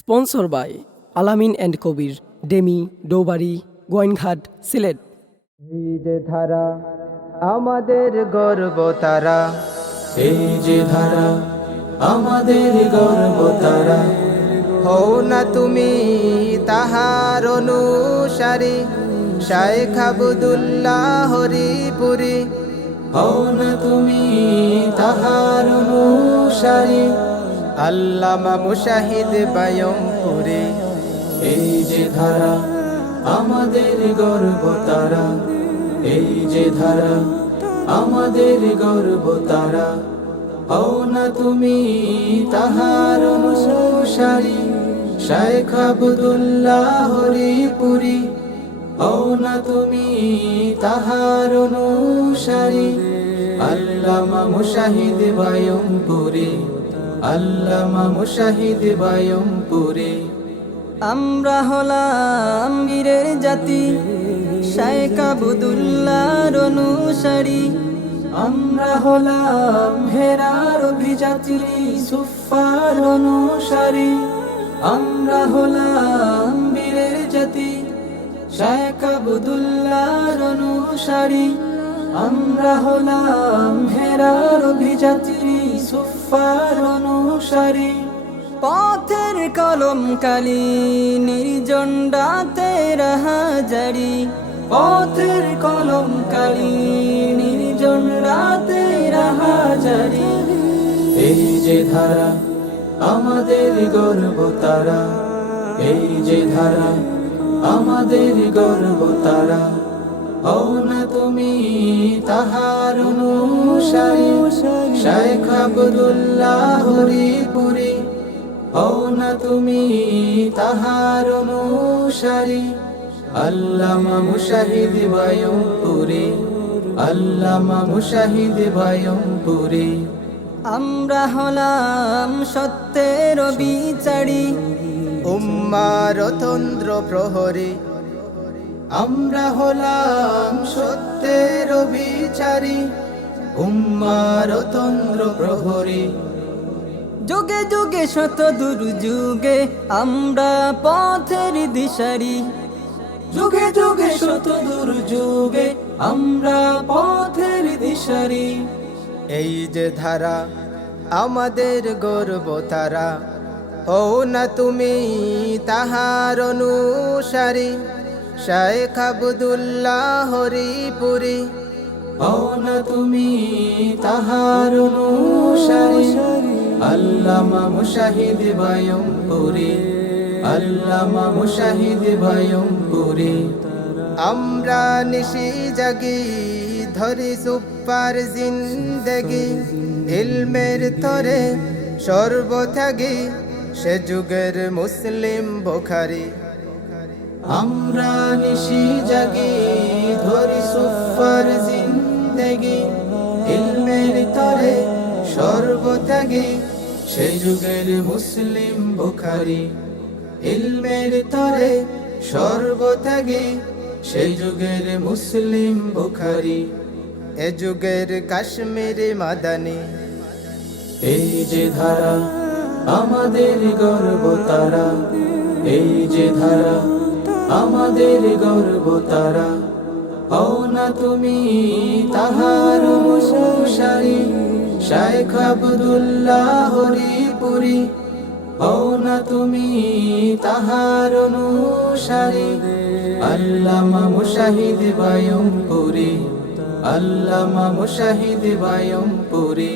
Sponsor by Alamin and Kabir, Demi, Doubari, Gowainghat, Sylhet. এই যে ধারা আমাদের গর্ব তারা, এই যে ধারা আমাদের গর্ব তারা। হও না তুমি তাহার অনুসারী, শায়েখ আব্দুল্লাহ হরিপুরী। হও না তুমি তাহার অনুসারী, আল্লামা মুশাহিদ বায়মপুরী। এই যে ধারা আমাদের গর্ব তারা, এই যে ধারা আমাদের গর্ব তারা। হও না তুমি তাহার অনুসারী, শায়েখ আব্দুল্লাহ হরিপুরী। হও না তুমি তাহার অনুসারী, আল্লামা মুশাহিদ বায়মপুরী, আল্লামা মুশাহিদ বায়মপুরী। আমরা হলাম বীরের জাতি, শায়েখ আব্দুল্লাহর অনুসারী। আমরা হলাম হেরার অভিজাতি, সুফার অনুসারী। আমরা হলাম বীরের জাতি, শায়েখ আব্দুল্লাহর অনুসারী। আমরা হলাম হেরার অভিজাতি, সুফার অনুসারী। পথের কলম কালি নির্জন রাতের হাজারি, পথের কলম কালি নির্জন রাতের হাজারি। এই যে ধারা আমাদের গর্ব তারা, এই যে ধারা আমাদের গর্ব তারা। হও না তুমি তাহার অনুসারী, শায়েখ আব্দুল্লাহ হরিপুরী। হও না তুমি তাহার অনুসারী, আল্লামা মুশাহিদ বায়মপুরী, আল্লামা মুশাহিদ বায়মপুরী। আমরা হলাম সত্যের বিচারি, উম্মার তন্দ্র প্রহরী। আমরা হলাম সত্যের বিচারী, উম্মার তন্দ্র প্রহরী। যুগে যুগে শত দুর্যুগে আমরা পথের দিশারি। যুগে যুগে শত দুর্যোগে আমরা পথের দিশারি। এই যে ধারা আমাদের গর্ব তারা, হও না তুমি তাহার অনুসারী, শায়েখ আব্দুল্লাহ হরিপুরী। হও না তুমি তাহার অনুসারী, আল্লামা মুশাহিদ বায়মপুরী, আল্লামা মুশাহিদ বায়মপুরী। আমরা নিশি জাগি ধরি সুপার জিন্দেগি, ইলমের তরে সর্বত্যাগী সে যুগের মুসলিম বুখারী। আমরা নিশি জাগি ধরি সুফার জিন্দেগি, ইলমের তরে সর্বত্যাগী সে যুগের মুসলিম বুখারী। ইলমের তরে সর্বত্যাগী সে যুগের মুসলিম বুখারী। এ যুগের কাশ্মীরি মাদানী। এই যে ধারা আমাদের গর্ব তারা, এই যে ধারা আমাদের গর্ব তারা। হও না তুমি তাহার অনুসারী, শায়েখ আব্দুল্লাহ হরিপুরী। হও না তুমি তাহার অনুসারী, আল্লামা মুশাহিদ বায়মপুরী, আল্লামা মুশাহিদ বায়মপুরী।